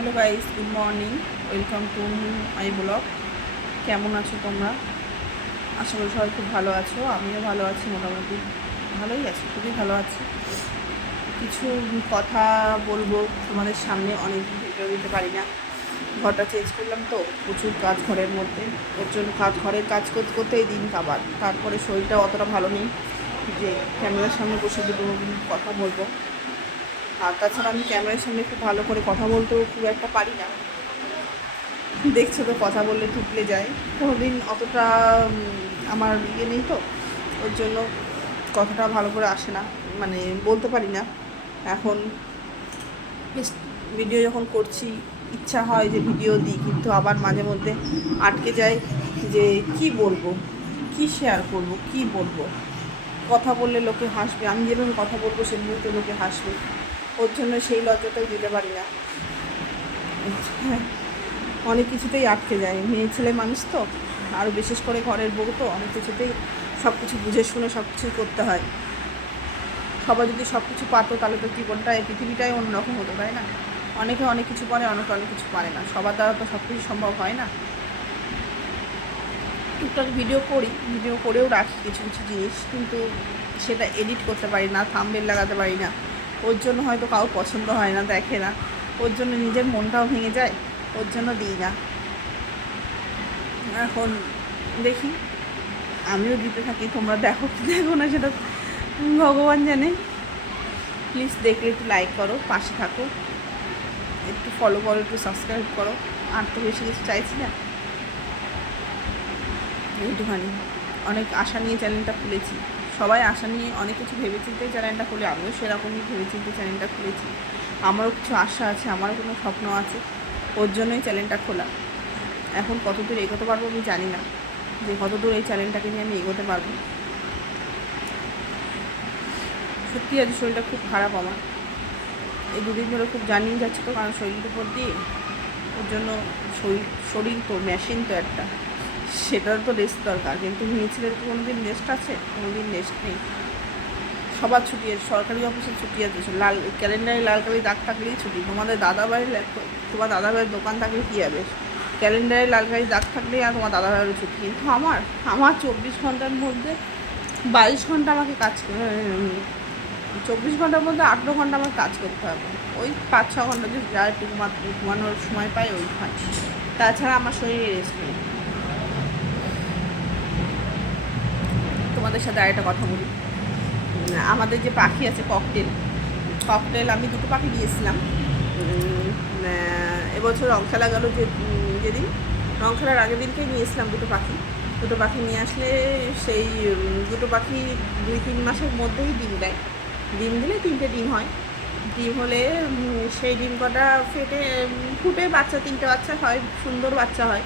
Hello guys, good morning. Welcome to my blog. কেমন আছো তোমরা? আশা করি সবাই খুব ভালো আছো। আমিও ভালো আছি, মোটামুটি ভালোই আছি, খুবই ভালো আছি। কিছু কথা বলবো তোমাদের সামনে, অনেক ভিডিও দিতে পারি না। ঘরটা চেঞ্জ করলাম তো, প্রচুর কাজ ঘরের মধ্যে। ওর জন্য ঘরের কাজ করতে করতেই দিন কাবার। তারপরে শরীরটা অতটা ভালো নেই যে ক্যামেরার সামনে বসে দুটো কথা বলবো। আর তাছাড়া আমি ক্যামেরার সামনে খুব ভালো করে কথা বলতেও খুব একটা পারি না। দেখছো তো, কথা বললে ঠুকলে যায়। কোনোদিন অতটা আমার ইয়ে নেই তো, ওর জন্য কথাটা ভালো করে আসে না, মানে বলতে পারি না। এখন ভিডিও যখন করছি, ইচ্ছা হয় যে ভিডিও দিই, কিন্তু আবার মাঝে মধ্যে আটকে যায় যে কি বলবো, কি শেয়ার করব, কি বলবো। কথা বললে লোকে হাসবে, আমি যেভাবে কথা বলবো সেভাবে তো লোকে হাসবে। ওর জন্য সেই লজ্জাটাও দিতে পারি না। হ্যাঁ, অনেক কিছুতেই আটকে যায়। মেয়ে ছেলে মানুষ তো, আরও বিশেষ করে ঘরের বউ তো, অনেক কিছুতেই সব কিছু বুঝে শুনে সব কিছুই করতে হয়। সবাই যদি সব কিছু পারতো তাহলে তো জীবনটা, এই পৃথিবীটাই অন্যরকম হতো, তাই না? অনেকে অনেক কিছু পারে, অনেকে অনেক কিছু পারে না, সবার দ্বারা তো সব কিছু সম্ভব হয় না। টুকটাক ভিডিও করি, ভিডিও করেও রাখি কিছু কিছু জিনিস, কিন্তু সেটা এডিট করতে পারি না, থাম্বনেল লাগাতে পারি না। ওর জন্য হয়তো কাউ পছন্দ হয় না, দেখে না। ওর জন্য নিজের মনটাও ভেঙে যায়, ওর জন্য দিই না। এখন দেখি, আমিও দিতে থাকি, তোমরা দেখো কি দেখো না সেটা ভগবান জানে। প্লিজ দেখলে একটু লাইক করো, পাশে থাকো, একটু ফলো করো, একটু সাবস্ক্রাইব করো। আর তো বেশি কিছু চাইছি না, একটুখানি। অনেক আশা নিয়ে চ্যানেলটা খুলেছি, সবাই আশা নিয়ে অনেক কিছু ভেবেচিন্তে চ্যানেলটা খুলে, আমিও সেরকমই ভেবেচিন্তে চ্যানেলটা খুলেছি। আমারও কিছু আশা আছে, আমারও কোনো স্বপ্ন আছে, ওর জন্যই চ্যানেলটা খোলা। এখন কতদূর এগোতে পারবো আমি জানি না, যে কতদূর এই চ্যানেলটাকে নিয়ে আমি এগোতে পারবো। সত্যি আজ শরীরটা খুব খারাপ আমার, এই দুদিন ধরে খুব জানিয়ে যাচ্ছে তো, কারণ শরীরের উপর দিয়ে। ওর জন্য শরীর তো মেশিন তো একটা, সেটার তো রেস্ট দরকার। কিন্তু মেয়ে ছেলের তো কোনো দিন রেস্ট আছে? কোনো দিন রেস্ট নেই। সবার ছুটি আছে, সরকারি অফিসে ছুটি আছে, লাল ক্যালেন্ডারে লাল কালি দাগ থাকলেই ছুটি। তোমার দাদাভাইয়ের দোকান থাকলে কী হবে, ক্যালেন্ডারে লাল কালি দাগ থাকলেই আর তোমার দাদাভাইয়েরও ছুটি। কিন্তু আমার 24 ঘন্টার মধ্যে 22 ঘন্টা আমাকে 24 ঘন্টার মধ্যে 8-9 ঘন্টা আমার কাজ করতে হবে। ওই 5-6 ঘন্টা যে যা একটু ঘুমানোর সময় পাই ওই খাই, তাছাড়া আমার শরীরে রেস্ট নেই। তোমাদের সাথে আরেকটা কথা বলি। আমাদের যে পাখি আছে ককটেল, আমি দুটো পাখি দিয়েছিলাম। এবছর রং খেলা গেল যেদিন, রং খেলার আগের দিনকেই নিয়েছিলাম দুটো পাখি নিয়ে আসলে সেই দুটো পাখি 2-3 মাসের মধ্যেই ডিম দেয়। ডিম দিলে 3টে ডিম হয়। ডিম হলে সেই ডিম কটা ফুটে 3টে বাচ্চা হয়, সুন্দর বাচ্চা হয়।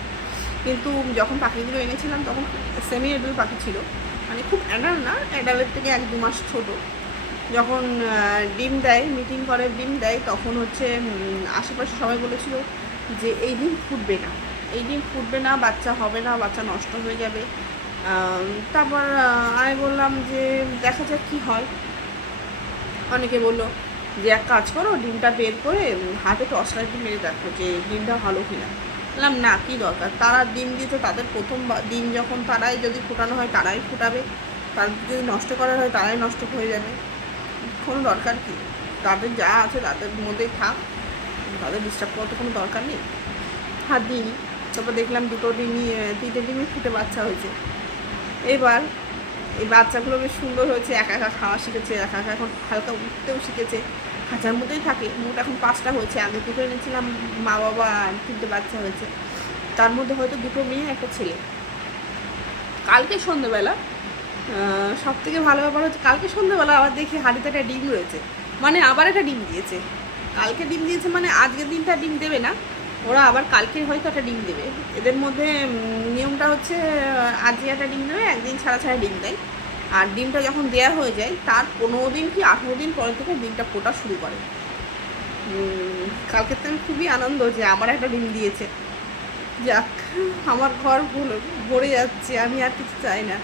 কিন্তু যখন পাখিগুলো এনেছিলাম তখন সেমি অ্যাডাল্ট পাখি ছিল, মানে খুব অ্যাডাল্ট না, অ্যাডাল্টের থেকে 1-2 মাস ছোটো। যখন ডিম দেয়, মিটিং করে ডিম দেয়, তখন হচ্ছে আশেপাশে সবাই বলেছিল যে এই ডিম ফুটবে না, এই ডিম ফুটবে না, বাচ্চা হবে না, বাচ্চা নষ্ট হয়ে যাবে। তারপর আমি বললাম যে দেখা যাক কী হয়। অনেকে বললো যে এক কাজ করো, ডিমটা বের করে হাতে টর্চ লাইট মেরে দেখো যে ডিমটা ভালো কিনা। বললাম না, কী দরকার, তারা ডিম দিতে, তাদের প্রথম ডিম যখন তারাই যদি ফোটানো হয় তারাই ফোটাবে, তাদের যদি নষ্ট করা হয় তারাই নষ্ট হয়ে যাবে। কোনো দরকার কি, তাদের যা আছে তাদের মধ্যেই থাক, তাদের ডিস্টার্ব করার তো কোনো দরকার নেই। হাত দিইনি। তারপর দেখলাম 3টে ডিমই ফুটে বাচ্চা হয়েছে। এবার এই বাচ্চাগুলো বেশ সুন্দর হয়েছে, একা একা খাওয়া শিখেছে, একা একা এখন হালকা উঠতেও শিখেছে। খাঁচার মধ্যেই থাকে, মোট এখন 5টা হয়েছে। আগে 2টো এনেছিলাম, মা বাবা 3টে বাচ্চা হয়েছে, তার মধ্যে হয়তো 2টো মেয়ে, একটা ছেলে। কালকে সন্ধ্যেবেলা সব থেকে ভালো ব্যাপার হচ্ছে, কালকে সন্ধ্যেবেলা আবার দেখি হাঁড়িতে একটা ডিম রয়েছে, মানে আবার একটা ডিম দিয়েছে। কালকে ডিম দিয়েছে মানে আজকের দিনটা ডিম দেবে না, ওরা আবার কালকে হয়তো একটা ডিম দেবে। এদের মধ্যে নিয়মটা হচ্ছে আজকে একটা ডিম দেবে, একদিন ছাড়া ছাড়া ডিম দেয়। আর ডিমটা যখন দেওয়া হয়ে যায় তার 15 দিন কি 18 দিন পরে থেকে ডিমটা ফোটা শুরু করে। কালকে তো আমি খুবই আনন্দ যে আমার একটা ডিম দিয়েছে। যাক, আমার ঘর ভরে যাচ্ছে, আমি আর কিছু চাই না।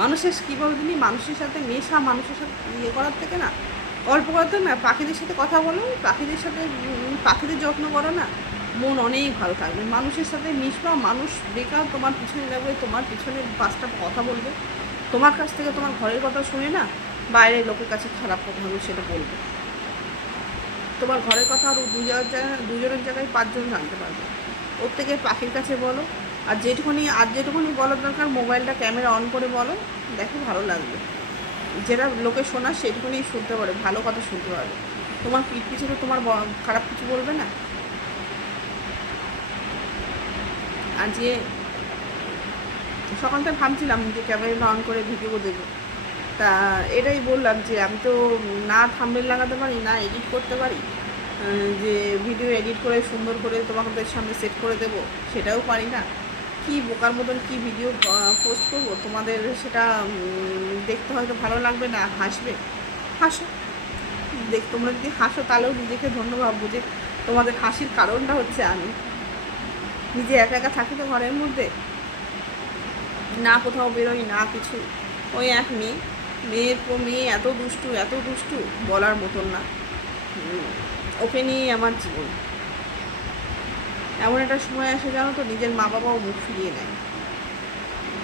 মানুষের কী বলতেনি, মানুষের সাথে মেশা, মানুষের সাথে ইয়ে করার থেকে না, গল্প করতে না, পাখিদের সাথে কথা বলো, পাখিদের সাথে পাখিদের যত্ন করো না, মন অনেক ভালো থাকবে। মানুষের সাথে মিশবা, মানুষ বেকার তোমার পিছনে লাগবে, তোমার পিছনে 5টা কথা বলবে, তোমার কাছ থেকে তোমার ঘরের কথা শুনে না বাইরের লোকের কাছে খারাপ কথা হবে সেটা বলবে। তোমার ঘরের কথা আরও দুজনের জায়গায় 5জন জানতে পারবে। ওর থেকে পাখির কাছে বলো, আর যেটুকুনি বলার দরকার মোবাইলটা ক্যামেরা অন করে বলো, দেখো ভালো লাগবে। যেটা লোকে শোনার সেটুকুনি শুনতে পারে, ভালো কথা শুনতে পারবে। তোমার পিঠ পিছনে তোমার খারাপ কিছু বলবে না। আজকে সকালটা ভাবছিলাম যে ক্যামেরা অন করে ভিডিও দেবো, তা এটাই বললাম যে আমি তো না থাম্বনেল লাগাতে পারি, না এডিট করতে পারি, যে ভিডিও এডিট করে সুন্দর করে তোমাদের সামনে সেট করে দেবো সেটাও পারি না। কি বোকার মতন কি ভিডিও পোস্ট করব, তোমাদের সেটা দেখতে হয়তো ভালো লাগবে না, হাসবে, হাসো। তোমরা যদি হাসো তাহলেও নিজেকে ধন্য ভাববো যে তোমাদের হাসির কারণটা হচ্ছে আমি। নিজে একা একা থাকি তো ঘরের মধ্যে, না কোথাও বেরোই না কিছু। ওই এক মেয়ে এত দুষ্টু বলার মতন না। ওকে নিয়েই আমার জীবন। এমন একটা সময় আসে জানো তো, নিজের মা বাবাও মুখ ফিরিয়ে নেয়,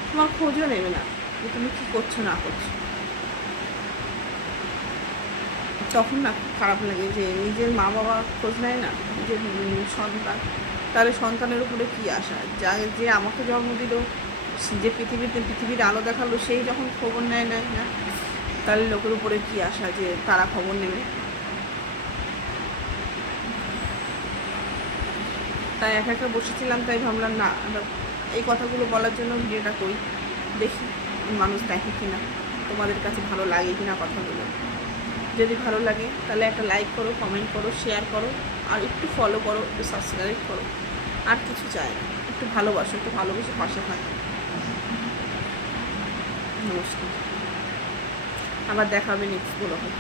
তোমার খোঁজও নেবে না যে তুমি কী করছো না করছো। তখন না খুব খারাপ লাগে যে নিজের মা বাবা খোঁজ নেয় না নিজের সন্তান, তাহলে সন্তানের উপরে কী আশা? যে আমাকে জন্ম দিল, যে পৃথিবীর আলো দেখালো, সেই যখন খবর নেয় না, তাহলে লোকের উপরে কী আশা যে তারা খবর নেবে? তাই একা একা বসেছিলাম, তাই ভাবলাম না এই কথাগুলো বলার জন্য ভিডিওটা করি, দেখি মানুষ দেখে কিনা, তোমাদের কাছে ভালো লাগে কিনা কথাগুলো। যদি ভালো লাগে তাহলে একটা লাইক করো, কমেন্ট করো, শেয়ার করো, আর একটু ফলো করো, একটু সাবস্ক্রাইব করো। আর কিছু চাই না, একটু ভালোবাসো, একটু ভালোবেসে পাশে থাকো। নমস্কার, আবার দেখা হবে নেক্সট ব্লগে।